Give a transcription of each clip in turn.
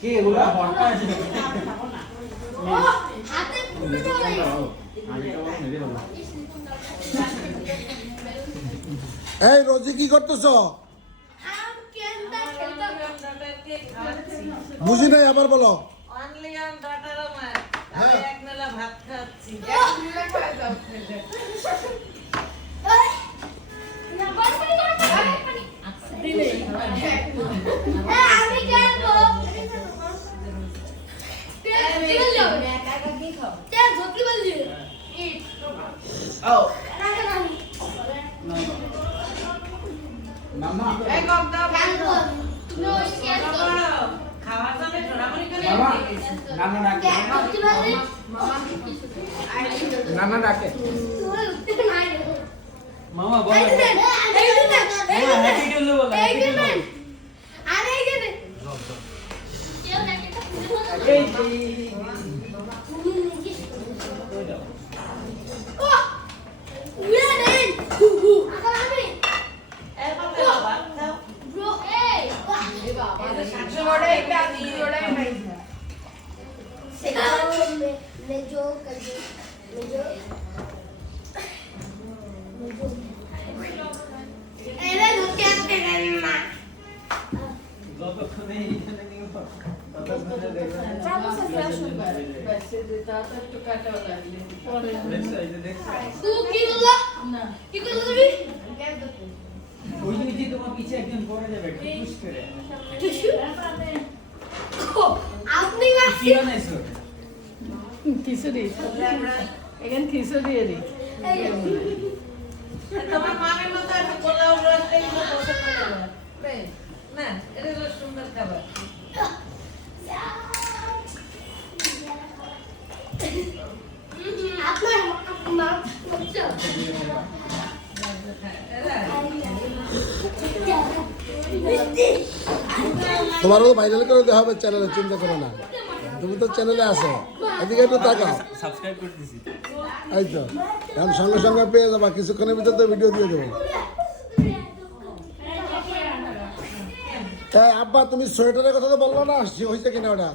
কি এগুলা ভর্তা আছে ও হাতে পুরো চলে এই রোজি কি করতেছো? আম কেনটা খেলতে বুঝি নাই, আবার বলো। অনলি অন ডটার আমার হ্যাঁ। এক নেলা ভাত খাচ্ছি এই না বল পানি করে পানি দিলে আমি খেলবো তে বললো একা কি খাও তে ধোকি বললি ও রাখা না মামা এই কম দাও খেলবো তুমি ওই শেয়ার করো খাওয়ার জন্য ছোড়ামুড়ি করে মামা দিয়ে গেছে। নানা ডাকে ধোকি বললি নানা ডাকে তোর উঠতে নাই রে মামা বলো এই দিন মামা হ্যাপি টু বলো এই দিন আরে এই দিন কেউ নাকি এই ও উড়ে নেই হুহু আবার আমি এই কম দাও ভাত দাও ব্রো এই বাবা এই শাশুড়ি বড় একটা দিদি বড় নাই ले जो कर दो ले जो এরে ঢুকে আসতে না যতক্ষণে এইখানে নিয়ে ততক্ষণে দেখবেন দেখছো এই যে দেখছো তুই কি করলা না কি করলা তুমি ওই যে তোমার পিছে একজন পড়ে যাবে পুশ করে ও আপনি কি মাসি বানাইছো খিচুড়ি এখানে খিচুড়ি এরি তোমার মামের মতো একটা পোলাও রোস্ট এই মতো পছন্দ করে না এটা হলো সুন্দর খাবার আপনার মা বুঝছো মিষ্টি তোমারও ভাইরাল করে দেওয়া হবে চ্যানেলে, চিন্তা করো না। তুমি তো চ্যানেলে আসো, এদিকে একটু তাকাও। সাবস্ক্রাইব করে দিছি এই তো এখন সঙ্গে সঙ্গে পেয়ে যাবা, কিছুক্ষণের ভিতরে তো ভিডিও দিয়ে দেবো। তাই আব্বা তুমি সোয়েটারের কথা তো বললো না, হয়েছে কিনা ওটা?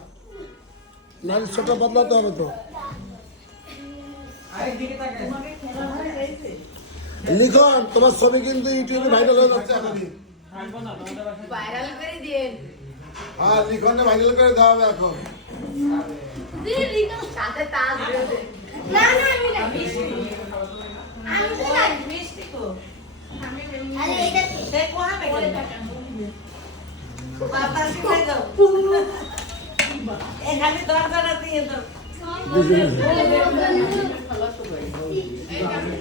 নারীর সোয়েটার বদলাতে হবে তো। আরেকদিকে তাকায় লিখন তোমার ছবি কিন্তু ইউটিউবে ভাইরাল হয়ে যাচ্ছে এখনই। থাকবো না তোমাদের বাসায় ভাইরাল করে দিয়ে হ্যাঁ লিখনে ভাইরাল করে দেওয়া হবে এখন। দিদি সাথে তাজ দিতে না না আমি না আমি তো না মিষ্টি তো আরে এটা কি সে কোহা মে গেল বাবা শিখে যাও এখানে দরজাটা দিয়ে দাও বুঝলি? এই কাছে